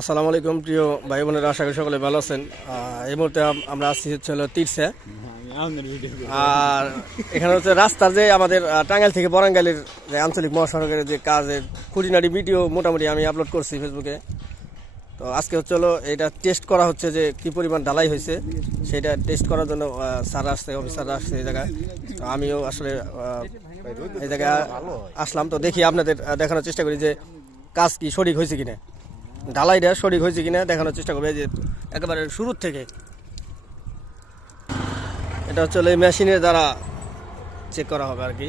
আসসালামু আলাইকুম প্রিয় ভাই বোনেরা, আশা করি সকলে ভালো আছেন। এই মুহূর্তে আমরা আসছি হচ্ছে তীরছে। আর এখানে হচ্ছে রাস্তার যে আমাদের টাঙ্গাইল থেকে বরাঙ্গাইলের যে আঞ্চলিক মহাসড়কের যে কাজের খুঁটিনাটি ভিডিও মোটামুটি আমি আপলোড করছি ফেসবুকে। তো আজকে হচ্ছে হলো এটা টেস্ট করা হচ্ছে যে কী পরিমাণ ঢালাই হয়েছে, সেটা টেস্ট করার জন্য স্যার আসছে, অফিসাররা আসছে এই জায়গায়। তো আমিও আসলে এই জায়গায় আসলাম। তো দেখি আপনাদের দেখানোর চেষ্টা করি যে কাজ কি সঠিক হয়েছে কিনা, ঢালাইটা সঠিক হয়েছে কিনা দেখানোর চেষ্টা করবে। যে একেবারে শুরুর থেকে এটা হচ্ছে এই মেশিনের দ্বারা চেক করা হবে আর কি।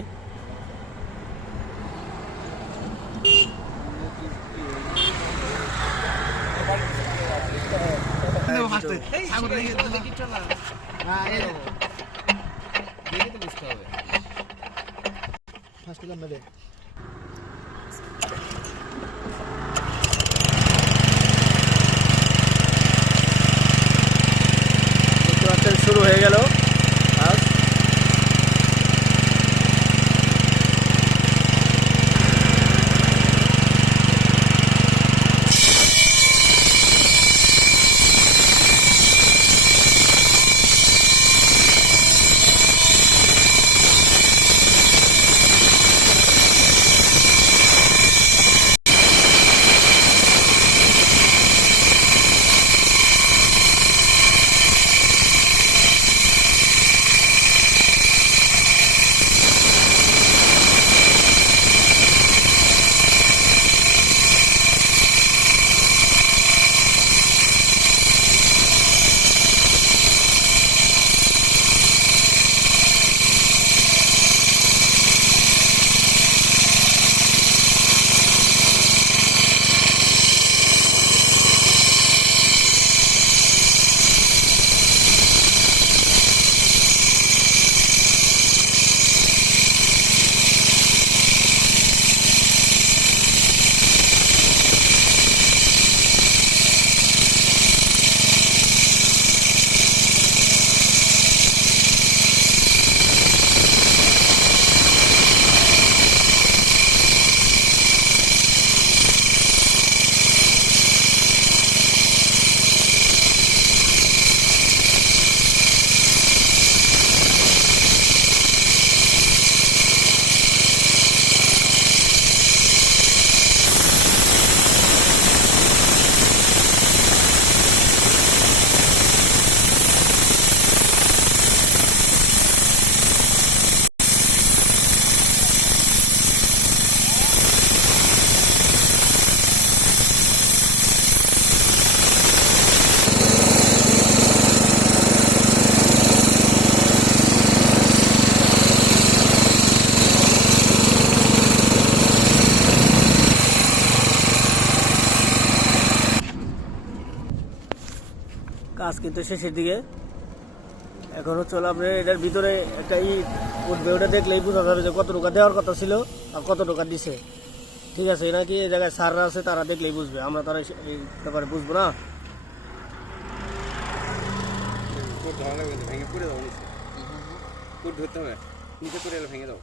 শুরু হয়ে গেল কাজ। কাজ কিন্তু শেষের দিকে। এখন হচ্ছে আপনি এটার ভিতরে একটা উঠবে, ওটা দেখলেই বোঝা যাবে যে কত টাকা দেওয়ার কথা ছিল আর কত টাকা দিছে। ঠিক আছে নাকি এই জায়গায় স্যাররা আছে, তারা দেখলেই বুঝবে, আমরা তারা এই ব্যাপারে বুঝবো না। ভেঙে দাও।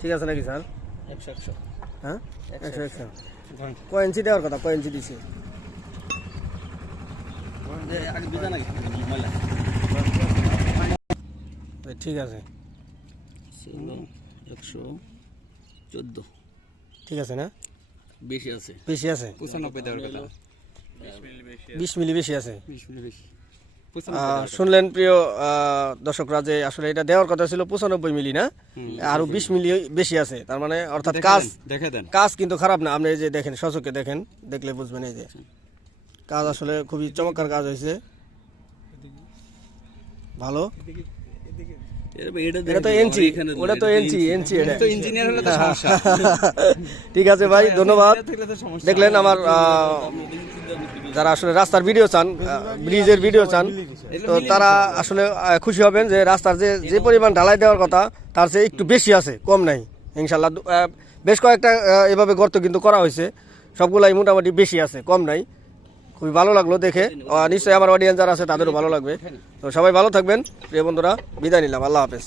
ঠিক আছে নাকি স্যার? 100 হ্যাঁ 100 কয় ইঞ্চি দেওয়ার কথা, কয় ইঞ্চি দিছে? ঠিক আছে 114 ঠিক আছে না? বেশি আছে, বেশি আছে 95 দেওয়ার কথা, 20 মিলি বেশি আছে। 20 মিলি বেশি। শুনলেন প্রিয় দর্শকরা যে আসলে এটা দেওয়ার কথা ছিল 95 মিলি না, আরো 20 মিলি বেশি আছে। তার মানে অর্থাৎ কাজ কিন্তু খারাপ না। আপনি এই যে দেখেন, সচক্ষে দেখেন, দেখলে বুঝবেন। এই যে কাজ আসলে খুবই চমৎকার কাজ হয়েছে, ভালো। এটা তো এনচি, ওটা তো এনচি এনচি, এটা তো ইঞ্জিনিয়ার হলে তো সমস্যা। ঠিক আছে ভাই, ধন্যবাদ। দেখলেন আমার যারা আসলে রাস্তার ভিডিও চান, ব্রিজের ভিডিও চান, তো তারা আসলে খুশি হবেন যে রাস্তার যে পরিমাণ ঢালাই দেওয়ার কথা তার চেয়ে একটু বেশি আছে, কম নাই। ইনশাল্লাহ বেশ কয়েকটা এভাবে গর্ত কিন্তু করা হয়েছে, সবগুলাই মোটামুটি বেশি আছে, কম নাই। খুবই ভালো লাগলো দেখে, নিশ্চয়ই আমার অডিয়েন্স যারা আছে তাদেরও ভালো লাগবে। তো সবাই ভালো থাকবেন প্রিয় বন্ধুরা, বিদায় নিলাম, আল্লাহ হাফেজ।